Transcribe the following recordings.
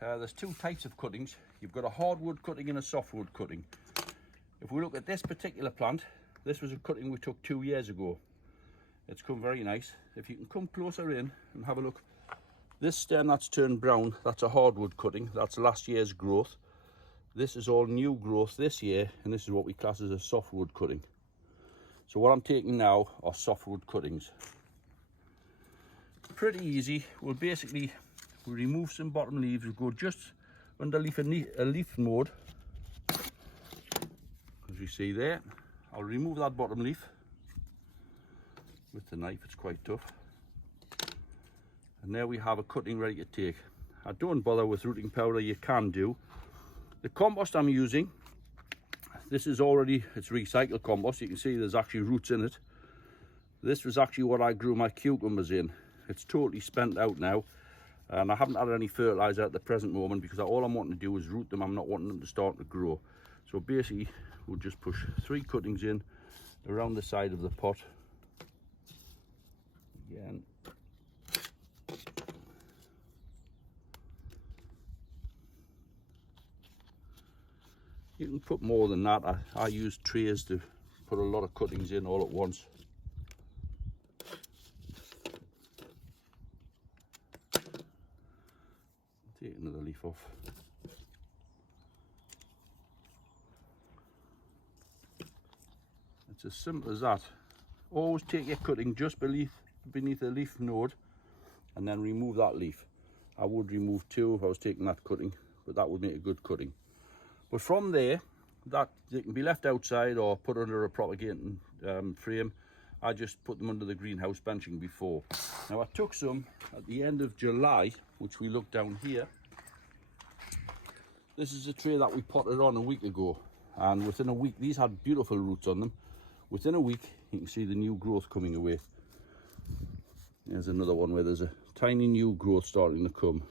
There's two types of cuttings. You've got a hardwood cutting and a softwood cutting. If we look at this particular plant, this was a cutting we took 2 years ago. It's come very nice. If you can come closer in and have a look, this stem that's turned brown, that's a hardwood cutting. That's last year's growth. This is all new growth this year, and this is what we class as a softwood cutting. So what I'm taking now are softwood cuttings. Pretty easy. We'll remove some bottom leaves. We'll go just underneath a leaf node, as you see there. I'll remove that bottom leaf with the knife. It's quite tough. And there we have a cutting ready to take. I don't bother with rooting powder. You can do. The compost I'm using, this is it's recycled compost. You can see there's actually roots in it. This was actually what I grew my cucumbers in. It's totally spent out now, and I haven't had any fertilizer at the present moment because all I'm wanting to do is root them. I'm not wanting them to start to grow. So basically we'll just push 3 cuttings in around the side of the pot. Again, you can put more than that. I use trays to put a lot of cuttings in all at once. Take another leaf off. It's as simple as that. Always take your cutting just beneath the leaf node and then remove that leaf. I would remove 2 if I was taking that cutting, but that would make a good cutting. But from there, that they can be left outside or put under a propagating frame. I just put them under the greenhouse benching before. Now I took some at the end of July, which we look down here. This is a tray that we potted on a week ago, and within a week, these had beautiful roots on them. Within a week, you can see the new growth coming away. There's another one where there's a tiny new growth starting to come.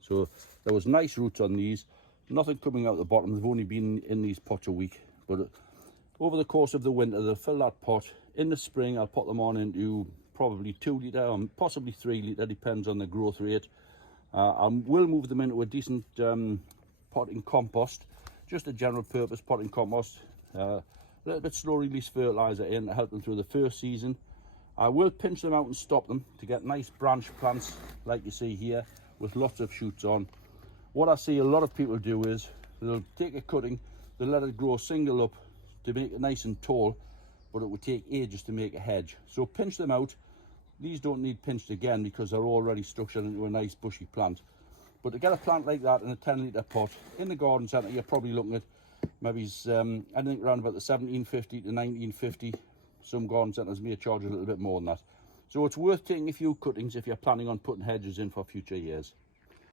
So there was nice roots on these. Nothing coming out the bottom. They've only been in these pots a week, but over the course of the winter they'll fill that pot. In the spring I'll put them on into probably 2 litre or possibly 3 litre, depends on the growth rate. I will move them into a decent potting compost, just a general purpose potting compost. A little bit slow release fertilizer in to help them through the first season. I will pinch them out and stop them to get nice branch plants like you see here with lots of shoots on. What I see a lot of people do is they'll take a cutting, they'll let it grow single up to make it nice and tall, but it would take ages to make a hedge. So pinch them out. These don't need pinched again because they're already structured into a nice bushy plant. But to get a plant like that in a 10 litre pot in the garden centre, you're probably looking at maybe anything around about the 1750 to 1950. Some garden centres may charge a little bit more than that. So it's worth taking a few cuttings if you're planning on putting hedges in for future years.